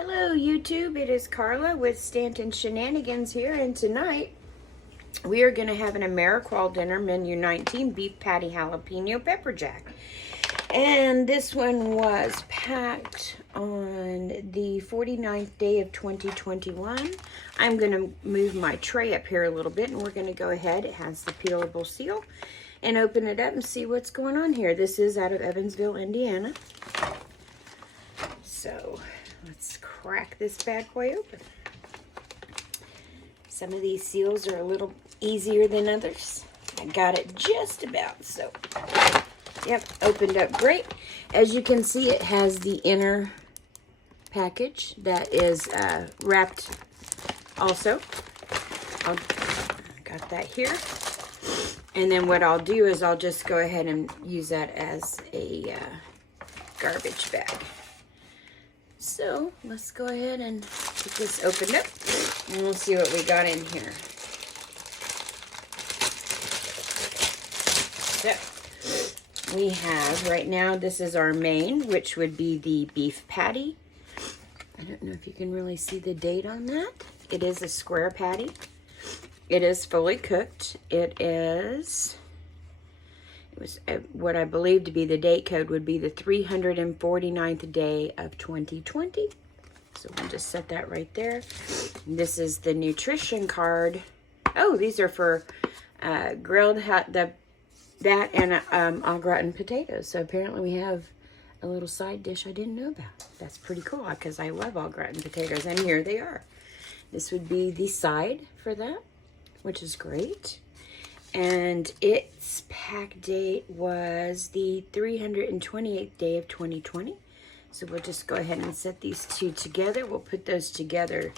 Hello YouTube, it is Carla with Stanton Shenanigans here, and tonight we are going to have an AmeriQual dinner, menu 19, beef patty jalapeno pepperjack. And this one was packed on the 49th day of 2021. I'm going to move my tray up here a little bit, and we're going to go ahead. It has the peelable seal, and open it up and see what's going on here. This is out of Evansville, Indiana. So let's crack this bad boy open. Some of these seals are a little easier than others. I got it just about, so yep, opened up great. As you can see, it has the inner package that is wrapped also. Got that here. And then what I'll do is I'll just go ahead and use that as a garbage bag. So let's go ahead and get this opened up, and we'll see what we got in here. So we have right now, this is our main, which would be the beef patty. I don't know if you can really see the date on that. It is a square patty. It is fully cooked. It was what I believe to be the date code would be the 349th day of 2020. So we'll just set that right there. This is the nutrition card. Oh, these are for grilled that and au gratin potatoes. So apparently we have a little side dish I didn't know about. That's pretty cool because I love au gratin potatoes, and here they are. This would be the side for that, which is great. And its pack date was the 328th day of 2020. So we'll just go ahead and set these two together. We'll put those together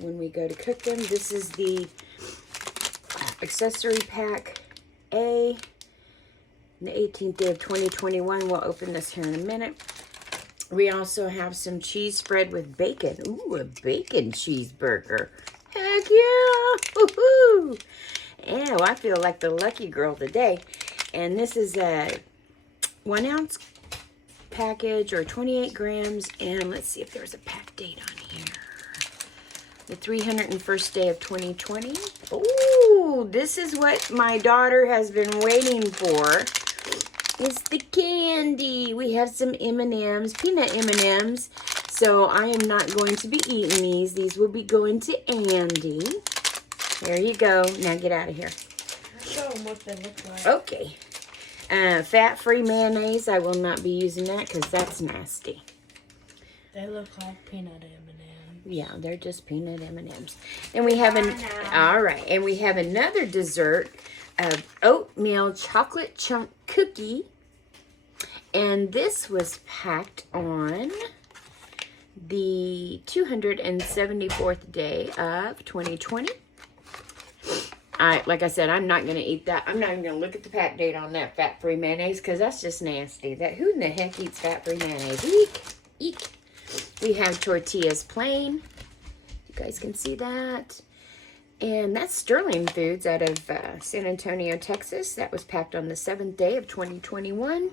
when we go to cook them. This is the accessory pack A, the 18th day of 2021. We'll open this here in a minute. We also have some cheese spread with bacon. Ooh, a bacon cheeseburger. Heck yeah! Woohoo! Ew, I feel like the lucky girl today. And this is a 1 ounce package, or 28 grams. And let's see if there's a pack date on here. The 301st day of 2020. Ooh, this is what my daughter has been waiting for. It's the candy. We have some M&Ms, peanut M&Ms. So I am not going to be eating these. These will be going to Andy. There you go. Now get out of here. Show them what they look like. Okay. Fat-free mayonnaise. I will not be using that because that's nasty. They look like peanut M&Ms. Yeah, they're just peanut M&Ms. And we have all right. And we have another dessert of oatmeal chocolate chunk cookie. And this was packed on the 274th day of 2020. Like I said, I'm not going to eat that. I'm not even going to look at the pack date on that fat-free mayonnaise because that's just nasty. Who in the heck eats fat-free mayonnaise? Eek! Eek! We have tortillas plain. You guys can see that. And that's Sterling Foods out of San Antonio, Texas. That was packed on the 7th day of 2021. We'll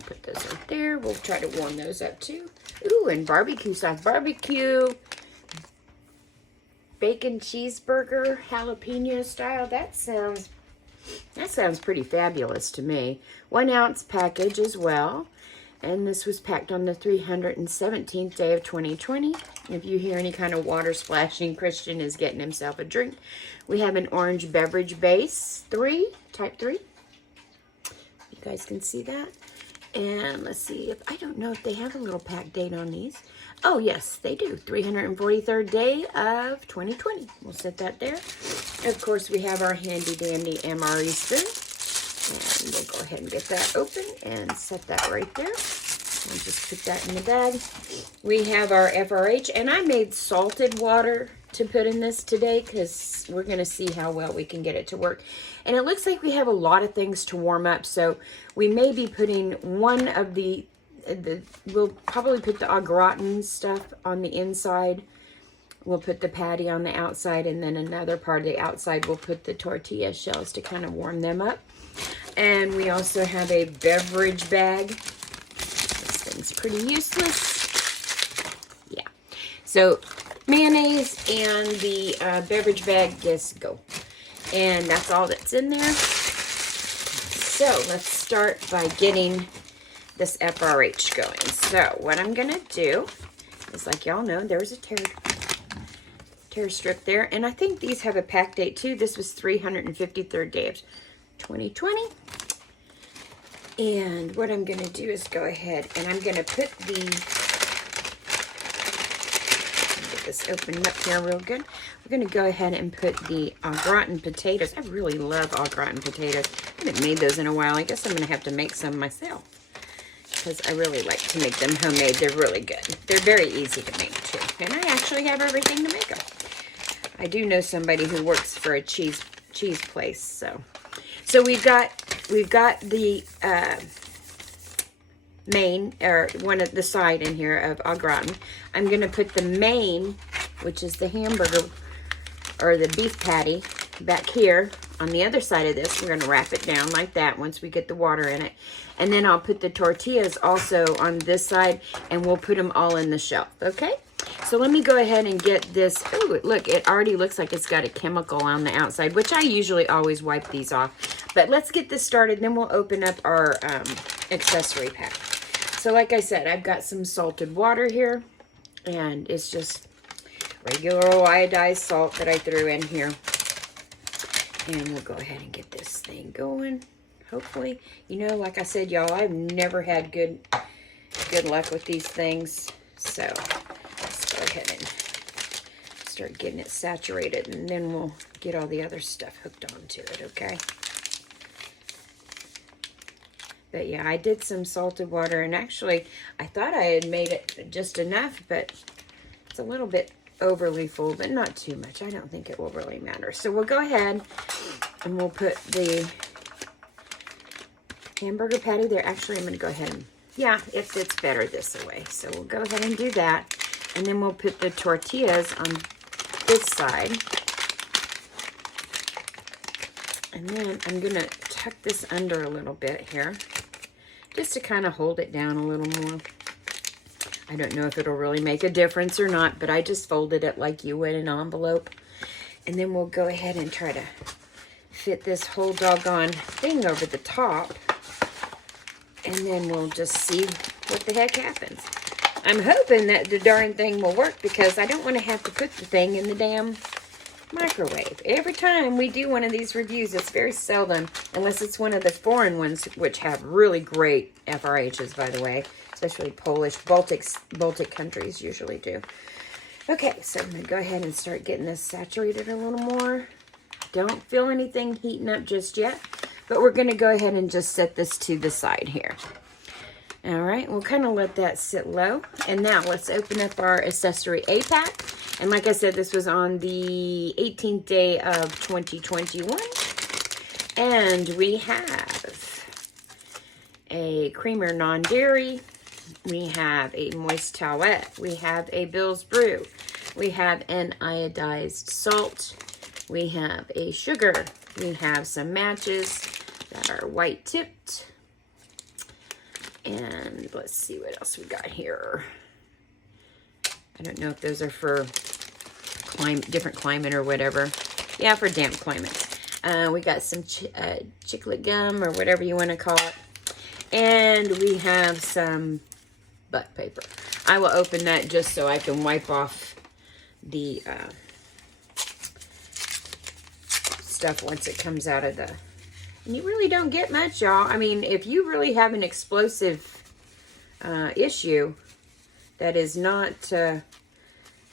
put those right there. We'll try to warm those up too. Ooh, and barbecue sauce. Barbecue bacon cheeseburger, jalapeno style. That sounds pretty fabulous to me. 1 ounce package as well. And this was packed on the 317th day of 2020. If you hear any kind of water splashing, Christian is getting himself a drink. We have an orange beverage base, type 3. You guys can see that. And let's see, I don't know if they have a little pack date on these. Oh, yes, they do. 343rd day of 2020. We'll set that there. Of course, we have our handy-dandy MRE spoon. And we'll go ahead and get that open and set that right there. And just put that in the bag. We have our FRH. And I made salted water to put in this today because we're going to see how well we can get it to work. And it looks like we have a lot of things to warm up. So we may be putting one of we'll probably put the au gratin stuff on the inside. We'll put the patty on the outside, and then another part of the outside we'll put the tortilla shells to kind of warm them up. And we also have a beverage bag. This thing's pretty useless. Yeah, So mayonnaise and the beverage bag just go. And that's all that's in there. So let's start by getting this FRH going. So what I'm going to do is, like y'all know, there's a tear strip there. And I think these have a pack date too. This was 353rd day of 2020. And what I'm going to do is go ahead and I'm going to put the, get this opened up here real good. We're going to go ahead and put the au gratin potatoes. I really love au gratin potatoes. I haven't made those in a while. I guess I'm going to have to make some myself, because I really like to make them homemade. They're really good. They're very easy to make too. And I actually have everything to make them. I do know somebody who works for a cheese place. So we've got the main, or one of the side in here of au gratin. I'm going to put the main, which is the hamburger or the beef patty, back here on the other side of this. We're going to wrap it down like that once we get the water in it. And then I'll put the tortillas also on this side, and we'll put them all in the shelf, okay? So let me go ahead and get this. Oh, look, it already looks like it's got a chemical on the outside, which I usually always wipe these off. But let's get this started, then we'll open up our accessory pack. So like I said, I've got some salted water here, and it's just regular old iodized salt that I threw in here. And we'll go ahead and get this thing going. Hopefully, you know, like I said, y'all, I've never had good luck with these things. So let's go ahead and start getting it saturated, and then we'll get all the other stuff hooked onto it, okay? But yeah, I did some salted water, and actually, I thought I had made it just enough, but it's a little bit overly full, but not too much. I don't think it will really matter. So we'll go ahead and we'll put the hamburger patty there. Actually, I'm going to go ahead and, yeah, it fits better this way. So we'll go ahead and do that. And then we'll put the tortillas on this side. And then I'm going to tuck this under a little bit here, just to kind of hold it down a little more. I don't know if it'll really make a difference or not, but I just folded it like you would an envelope. And then we'll go ahead and try to fit this whole doggone thing over the top. And then we'll just see what the heck happens. I'm hoping that the darn thing will work, because I don't want to have to put the thing in the damn microwave. Every time we do one of these reviews, it's very seldom, unless it's one of the foreign ones, which have really great FRHs, by the way. Especially Polish, Baltic countries usually do. Okay, so I'm going to go ahead and start getting this saturated a little more. Don't feel anything heating up just yet, but we're going to go ahead and just set this to the side here. All right, we'll kind of let that sit low. And now let's open up our accessory A pack. And like I said, this was on the 18th day of 2021. And we have a creamer non-dairy. We have a moist towelette. We have a Bill's Brew. We have an iodized salt. We have a sugar. We have some matches that are white tipped. And let's see what else we got here. I don't know if those are for different climate or whatever. Yeah, for damp climates. We got some chiclet gum or whatever you want to call it. And we have some butt paper. I will open that just so I can wipe off the stuff once it comes out of the... And you really don't get much, y'all. I mean, if you really have an explosive issue that is not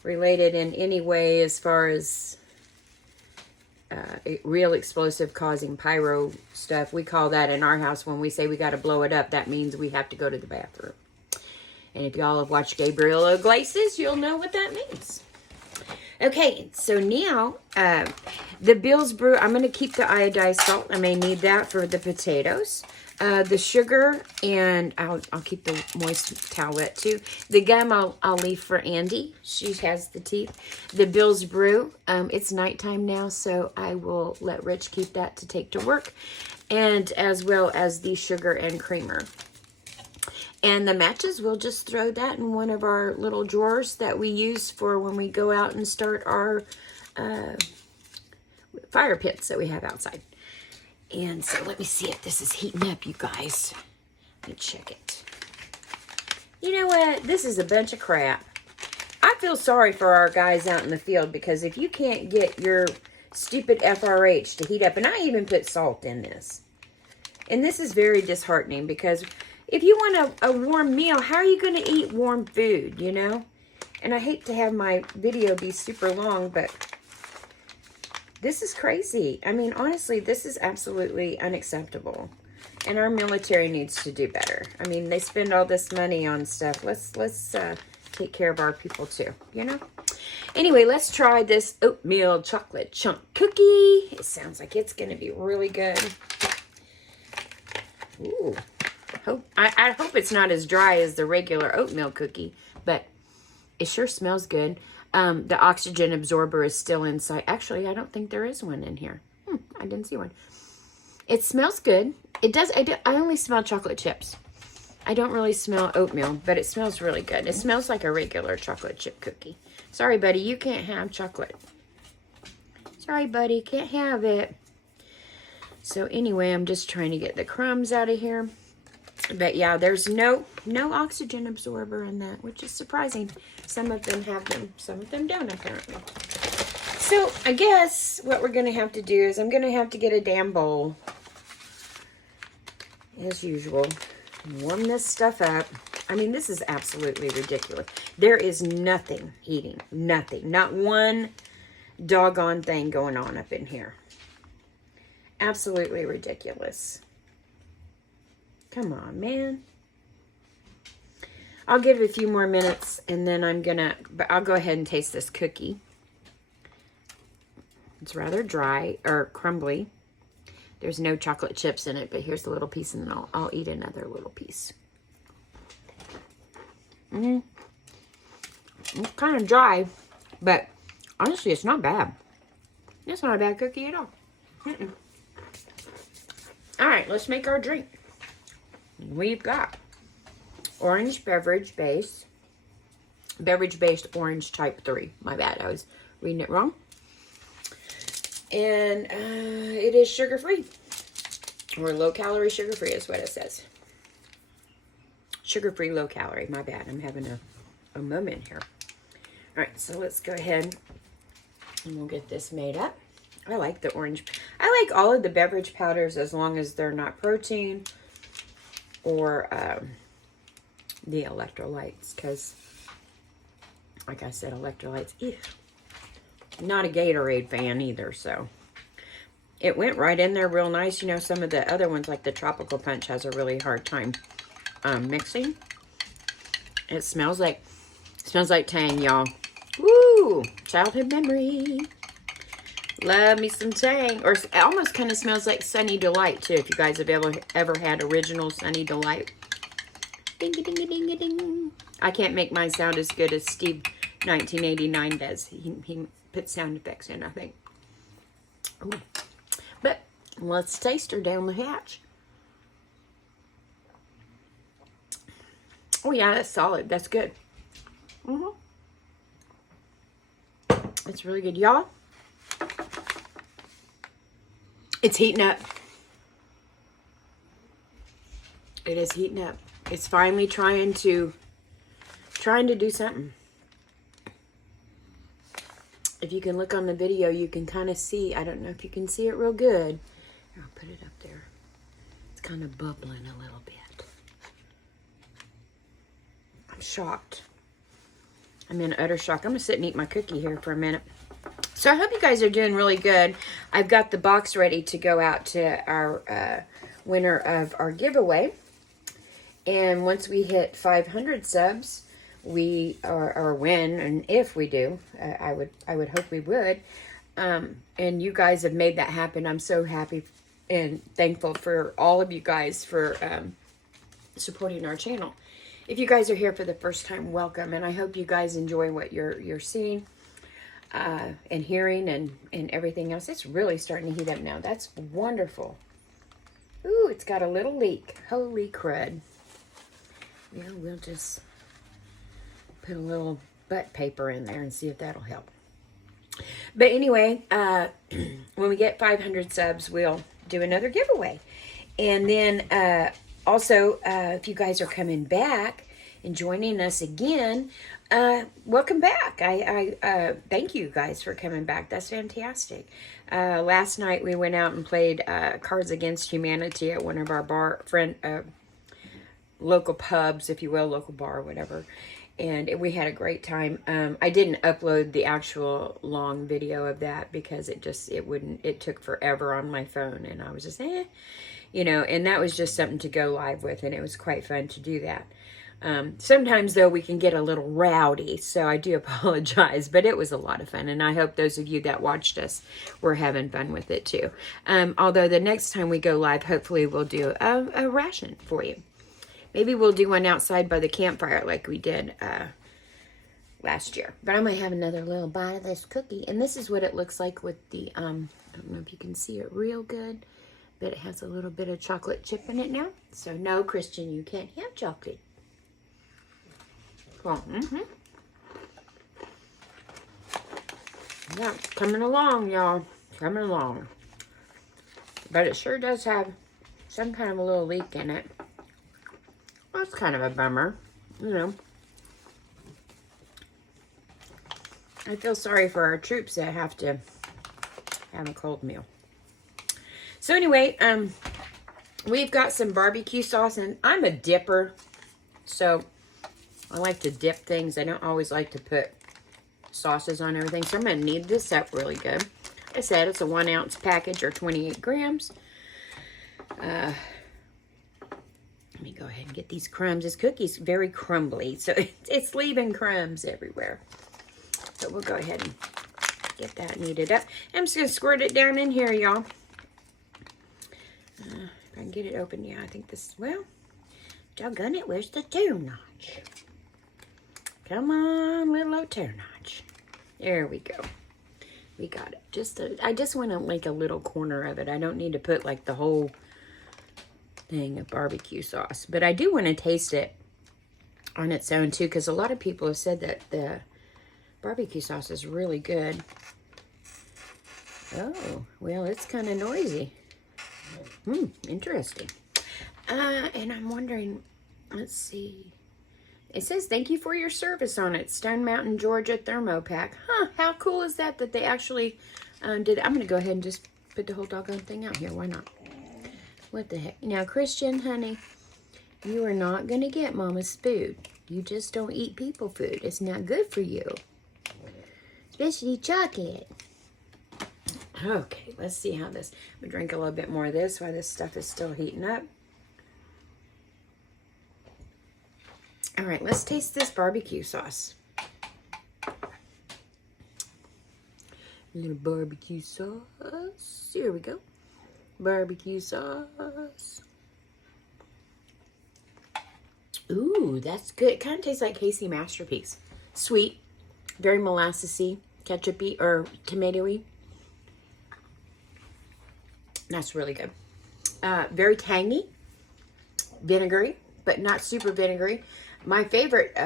related in any way as far as real explosive causing pyro stuff, we call that in our house, when we say we got to blow it up, that means we have to go to the bathroom. And if y'all have watched Gabriel Iglesias, you'll know what that means. Okay, so now the Bill's Brew, I'm going to keep the iodized salt. I may need that for the potatoes. The sugar, and I'll keep the moist towelette too. The gum I'll leave for Andy. She has the teeth. The Bill's Brew, it's nighttime now, so I will let Rich keep that to take to work. And as well as the sugar and creamer. And the matches, we'll just throw that in one of our little drawers that we use for when we go out and start our fire pits that we have outside. And so let me see if this is heating up, you guys. Let me check it. You know what? This is a bunch of crap. I feel sorry for our guys out in the field, because if you can't get your stupid FRH to heat up, and I even put salt in this. And this is very disheartening, because if you want a warm meal, how are you going to eat warm food, you know? And I hate to have my video be super long, but this is crazy. I mean, honestly, this is absolutely unacceptable. And our military needs to do better. I mean, they spend all this money on stuff. Let's take care of our people too, you know? Anyway, let's try this oatmeal chocolate chunk cookie. It sounds like it's going to be really good. Ooh. I hope it's not as dry as the regular oatmeal cookie, but it sure smells good. The oxygen absorber is still inside. Actually, I don't think there is one in here. I didn't see one. It smells good. It does. I only smell chocolate chips. I don't really smell oatmeal, but it smells really good. It smells like a regular chocolate chip cookie. Sorry, buddy, you can't have chocolate. Sorry, buddy, can't have it. So anyway, I'm just trying to get the crumbs out of here. But yeah, there's no oxygen absorber in that, which is surprising. Some of them have them, some of them don't, apparently. So I guess what we're going to have to do is I'm going to have to get a damn bowl, as usual, and warm this stuff up. I mean, this is absolutely ridiculous. There is nothing heating, nothing, not one doggone thing going on up in here. Absolutely ridiculous. Come on, man. I'll give it a few more minutes, and then I'll go ahead and taste this cookie. It's rather dry, or crumbly. There's no chocolate chips in it, but here's a little piece, and then I'll eat another little piece. It's kind of dry, but honestly, it's not bad. It's not a bad cookie at all. All right, let's make our drink. We've got orange beverage-based orange type 3. My bad, I was reading it wrong. And it is sugar-free, or low-calorie sugar-free is what it says. Sugar-free, low-calorie. My bad, I'm having a moment here. All right, so let's go ahead and we'll get this made up. I like the orange. I like all of the beverage powders as long as they're not protein or the electrolytes, because like I said, electrolytes, ew. Not a Gatorade fan either, so it went right in there real nice. You know, some of the other ones, like the Tropical Punch, has a really hard time mixing. It smells like Tang, y'all. Woo! Childhood memory. Love me some Tang. Or it almost kind of smells like Sunny Delight, too, if you guys have ever had original Sunny Delight. Ding-a-ding-a-ding-a-ding. I can't make mine sound as good as Steve 1989 does. He put sound effects in, I think. Ooh. But let's taste her down the hatch. Oh, yeah, that's solid. That's good. It's really good, y'all. It's heating up. It is heating up. It's finally trying to do something. If you can look on the video, you can kind of see. I don't know if you can see it real good. Here, I'll put it up there. It's kind of bubbling a little bit. I'm shocked. I'm in utter shock. I'm going to sit and eat my cookie here for a minute. So I hope you guys are doing really good. I've got the box ready to go out to our winner of our giveaway. And once we hit 500 subs, or when and if we do, I would hope we would. And you guys have made that happen. I'm so happy and thankful for all of you guys for supporting our channel. If you guys are here for the first time, welcome, and I hope you guys enjoy what you're seeing and hearing and everything else. It's really starting to heat up now. That's wonderful. Ooh, it's got a little leak. Holy crud. you know, we'll just put a little butt paper in there and see if that'll help. But anyway, when we get 500 subs, we'll do another giveaway. And then also, if you guys are coming back and joining us again, welcome back. I thank you guys for coming back. That's fantastic. Last night we went out and played Cards Against Humanity at one of our local pubs, if you will, local bar, whatever. And we had a great time. I didn't upload the actual long video of that because it took forever on my phone, and I was just, you know, and that was just something to go live with, and it was quite fun to do that. Sometimes, though, we can get a little rowdy, so I do apologize, but it was a lot of fun, and I hope those of you that watched us were having fun with it, too. Although the next time we go live, hopefully we'll do a ration for you. Maybe we'll do one outside by the campfire like we did last year. But I might have another little bite of this cookie, and this is what it looks like with the, I don't know if you can see it real good, but it has a little bit of chocolate chip in it now. So no, Christian, you can't have chocolate. Well, yeah, coming along, y'all. Coming along. But it sure does have some kind of a little leak in it. Well, that's kind of a bummer, you know. I feel sorry for our troops that have to have a cold meal. So anyway, we've got some barbecue sauce, and I'm a dipper, so I like to dip things. I don't always like to put sauces on everything, so I'm going to knead this up really good. Like I said, it's a 1 ounce package, or 28 grams. Let me go ahead and get these crumbs. This cookie's very crumbly, so it's leaving crumbs everywhere. So we'll go ahead and get that kneaded up. I'm just going to squirt it down in here, y'all. If I can get it open, yeah, I think this, well, doggone it, where's the toe notch? Come on, little old toe notch. There we go. We got it. I just want to like a little corner of it. I don't need to put like the whole thing of barbecue sauce. But I do want to taste it on its own too, because a lot of people have said that the barbecue sauce is really good. Oh, well, it's kind of noisy. Interesting. And I'm wondering, let's see. It says, thank you for your service on it. Stone Mountain, Georgia Thermopack. Huh, how cool is that they actually did. I'm going to go ahead and just put the whole doggone thing out here. Why not? What the heck? Now, Christian, honey, you are not going to get Mama's food. You just don't eat people food. It's not good for you. Especially chocolate. Okay, let's see how this... I'm going to drink a little bit more of this while this stuff is still heating up. All right, let's taste this barbecue sauce. A little barbecue sauce. Here we go. Barbecue sauce. Ooh, that's good. It kind of tastes like Casey Masterpiece. Sweet, very molassesy, ketchupy, or tomatoey. That's really good. Very tangy, vinegary, but not super vinegary. My favorite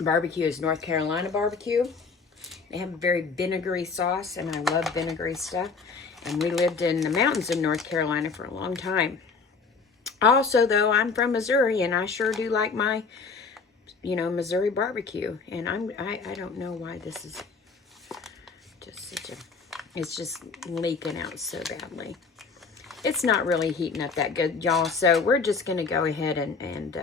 barbecue is North Carolina barbecue. They have a very vinegary sauce, and I love vinegary stuff. And we lived in the mountains in North Carolina for a long time. Also, though, I'm from Missouri, and I sure do like my, Missouri barbecue. And I don't know why this is just it's just leaking out so badly. It's not really heating up that good, y'all. So we're just going to go ahead and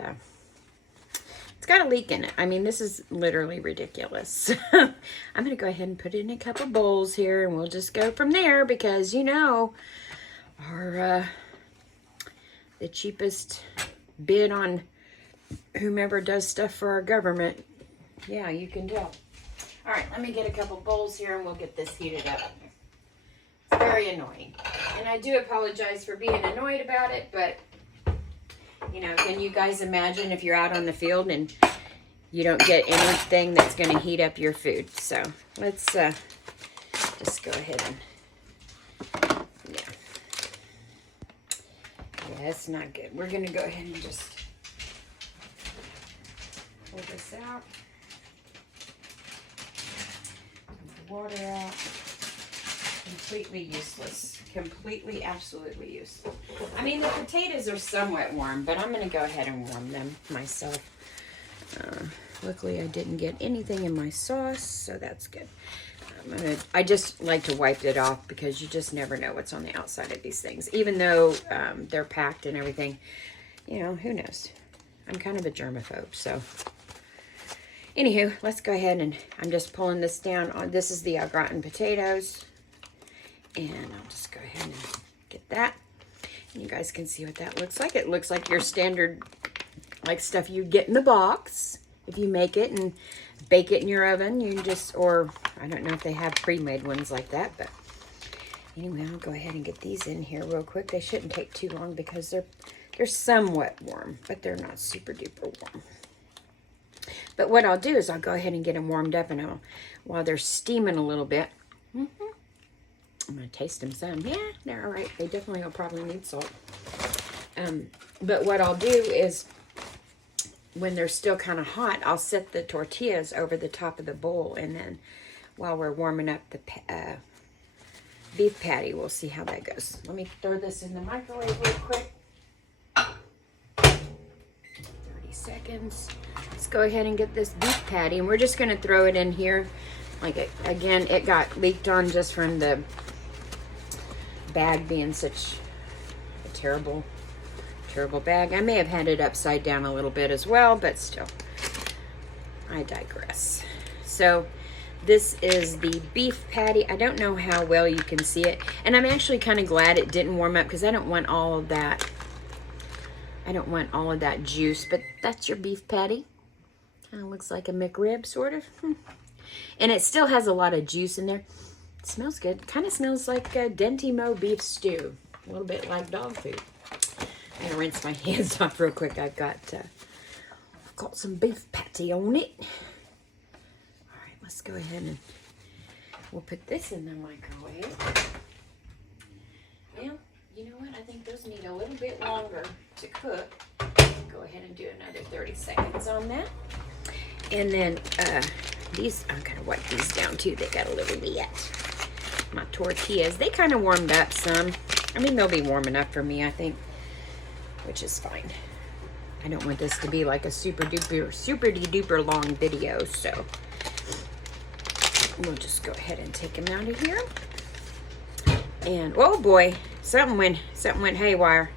it's got a leak in it. I mean, this is literally ridiculous. I'm going to go ahead and put it in a couple bowls here, and we'll just go from there because, our the cheapest bid on whomever does stuff for our government. Yeah, you can tell. All right, let me get a couple bowls here, and we'll get this heated up. It's very annoying. And I do apologize for being annoyed about it, but... can you guys imagine if you're out on the field and you don't get anything that's going to heat up your food? So let's just go ahead and, yeah, it's not good. We're going to go ahead and just pull this out. The water out. Completely useless. Completely, absolutely useless. I mean, the potatoes are somewhat warm, but I'm going to go ahead and warm them myself. Luckily, I didn't get anything in my sauce, so that's good. I just like to wipe it off because you just never know what's on the outside of these things. Even though they're packed and everything, you know, who knows? I'm kind of a germaphobe, so. Anywho, let's go ahead and I'm just pulling this down. This is the au gratin potatoes. And I'll just go ahead and get that. And you guys can see what that looks like. It looks like your standard, like stuff you get in the box. If you make it and bake it in your oven, you just, or I don't know if they have pre-made ones like that, but anyway, I'll go ahead and get these in here real quick. They shouldn't take too long because they're somewhat warm, but they're not super duper warm. But what I'll do is I'll go ahead and get them warmed up, and while they're steaming a little bit, I'm going to taste them some. Yeah, they're all right. They definitely will probably need salt. But what I'll do is, when they're still kind of hot, I'll set the tortillas over the top of the bowl. And then while we're warming up the beef patty, we'll see how that goes. Let me throw this in the microwave real quick. 30 seconds. Let's go ahead and get this beef patty. And we're just going to throw it in here. Like, again, it got leaked on just from the bag being such a terrible bag. I may have had it upside down a little bit as well, but still, I digress. So this is the beef patty. I don't know how well you can see it, and I'm actually kind of glad it didn't warm up because I don't want all of that. I don't want all of that juice, but that's your beef patty. Kind of looks like a McRib, sort of. And it still has a lot of juice in there. It smells good. Kind of smells like a Dentimo beef stew. A little bit like dog food. I'm going to rinse my hands off real quick. I've got some beef patty on it. All right, let's go ahead and we'll put this in the microwave. Well, you know what? I think those need a little bit longer to cook. Go ahead and do another 30 seconds on that. And then these, I'm going to wipe these down too. They got a little bit. My tortillas, they kind of warmed up some. I mean, they'll be warm enough for me, I think, which is fine. I don't want this to be like a super duper long video, so we'll just go ahead and take them out of here. And oh boy, something went haywire.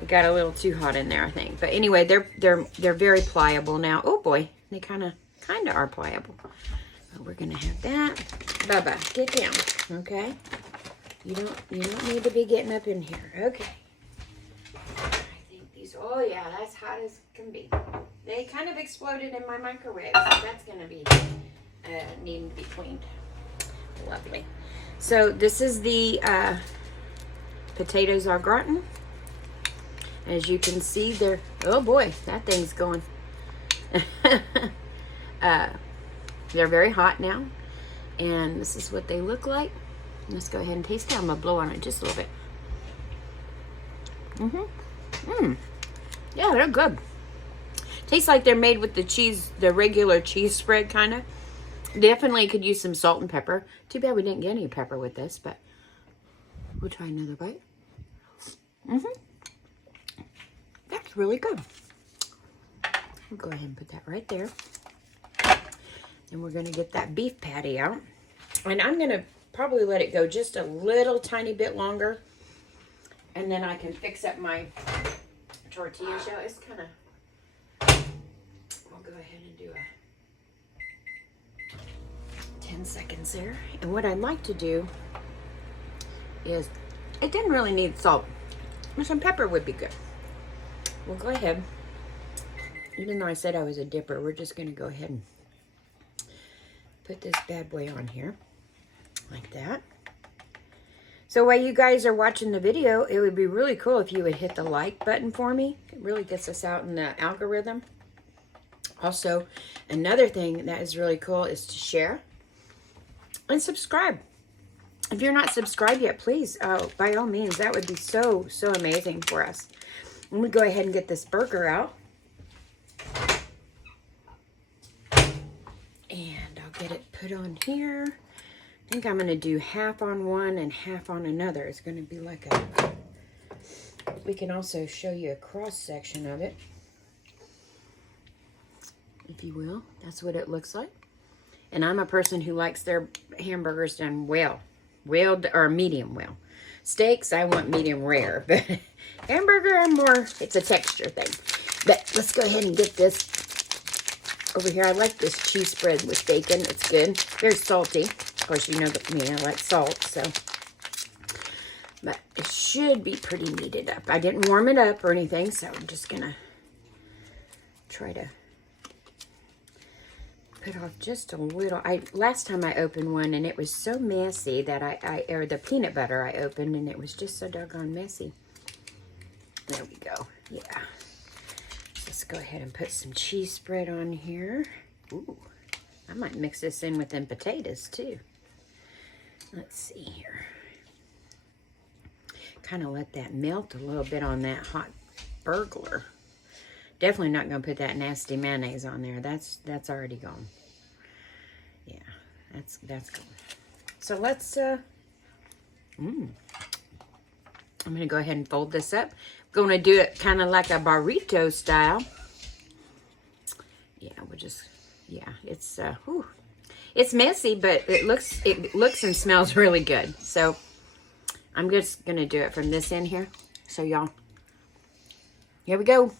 It got a little too hot in there, I think. But anyway, they're very pliable now. Oh boy, they kind of are pliable. But we're gonna have that. Bubba, get down, okay? You don't need to be getting up in here. Okay. I think these. Oh yeah, that's hot as can be. They kind of exploded in my microwave, so that's gonna be needing to be cleaned. Lovely. So this is the potatoes au gratin. As you can see, they're, oh boy, that thing's going. They're very hot now, and this is what they look like. Let's go ahead and taste it. I'm gonna blow on it just a little bit. Yeah, they're good. Tastes like they're made with the cheese, the regular cheese spread kind of. Definitely could use some salt and pepper. Too bad we didn't get any pepper with this, but we'll try another bite. That's really good. We'll go ahead and put that right there. And we're going to get that beef patty out. And I'm going to probably let it go just a little tiny bit longer. And then I can fix up my tortilla shell. It's kind of, I'll go ahead and do a 10 seconds there. And what I'd like to do is, it didn't really need salt. Some pepper would be good. We'll go ahead. Even though I said I was a dipper, we're just going to go ahead and put this bad boy on here. Like that. So while you guys are watching the video, it would be really cool if you would hit the like button for me. It really gets us out in the algorithm. Also, another thing that is really cool is to share and subscribe. If you're not subscribed yet, please, by all means, that would be so amazing for us. Let me go ahead and get this burger out. get it put on here. I think I'm going to do half on one and half on another. It's going to be like a... We can also show you a cross section of it, if you will. That's what it looks like. And I'm a person who likes their hamburgers done well or medium well. Steaks, I want medium rare, but hamburger, I'm more, it's a texture thing. But let's go ahead and get this over here. I like this cheese spread with bacon. It's good. Very salty. Of course, you know me, I like salt, so. But it should be pretty kneaded up. I didn't warm it up or anything, so I'm just going to try to put off just a little. Last time I opened one, and it was so messy that or the peanut butter I opened, and it was just so doggone messy. There we go. Yeah. Let's go ahead and put some cheese spread on here. Ooh, I might mix this in with them potatoes too. Let's see here. Kind of let that melt a little bit on that hot burglar. Definitely not going to put that nasty mayonnaise on there. That's already gone. Yeah, that's gone. So let's I'm going to go ahead and fold this up. Going to do it kind of like a burrito style. Yeah, it's it's messy, but it looks and smells really good. So I'm just going to do it from this end here. So y'all, here we go.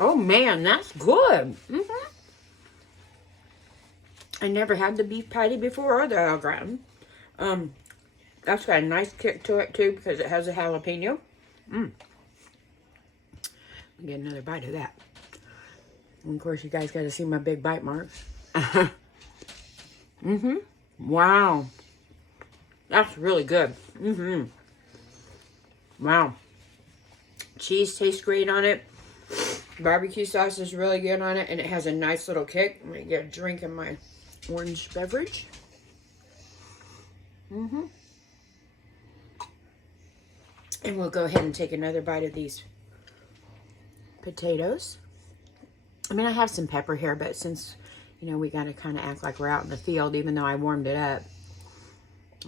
Oh man, that's good. I never had the beef patty before or the au gratin. That's got a nice kick to it too because it has a jalapeno. Get another bite of that. And of course, you guys got to see my big bite marks. Wow, that's really good. Wow. Cheese tastes great on it. Barbecue sauce is really good on it. And it has a nice little kick. I'm going to get a drink of my orange beverage. And we'll go ahead and take another bite of these potatoes. I mean, I have some pepper here, but since, you know, we got to kind of act like we're out in the field, even though I warmed it up.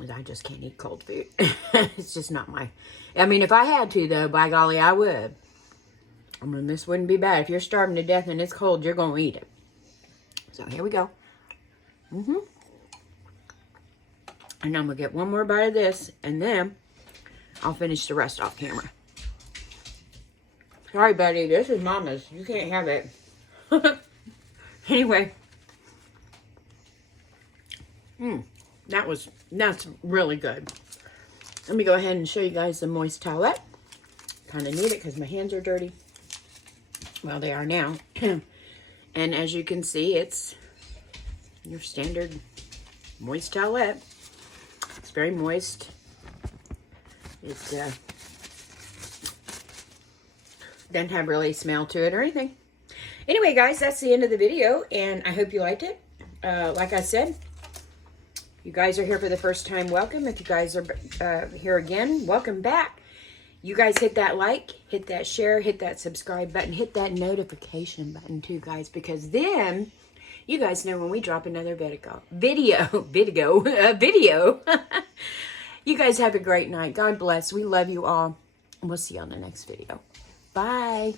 I just can't eat cold food. It's just not my... I mean, if I had to, though, by golly, I would. I mean, this wouldn't be bad. If you're starving to death and it's cold, you're going to eat it. So, here we go. And I'm going to get one more bite of this, and then I'll finish the rest off camera. Sorry, buddy. This is Mama's. You can't have it. Anyway. That's really good. Let me go ahead and show you guys the moist towelette. Kind of need it because my hands are dirty. Well, they are now. And as you can see, it's your standard moist towelette. It's very moist. It doesn't have really smell to it or anything. Anyway, guys, that's the end of the video, and I hope you liked it. Like I said, you guys are here for the first time, welcome. If you guys are here again, welcome back. You guys hit that like, hit that share, hit that subscribe button, hit that notification button too, guys, because then you guys know when we drop another video. You guys have a great night. God bless. We love you all. And we'll see you on the next video. Bye.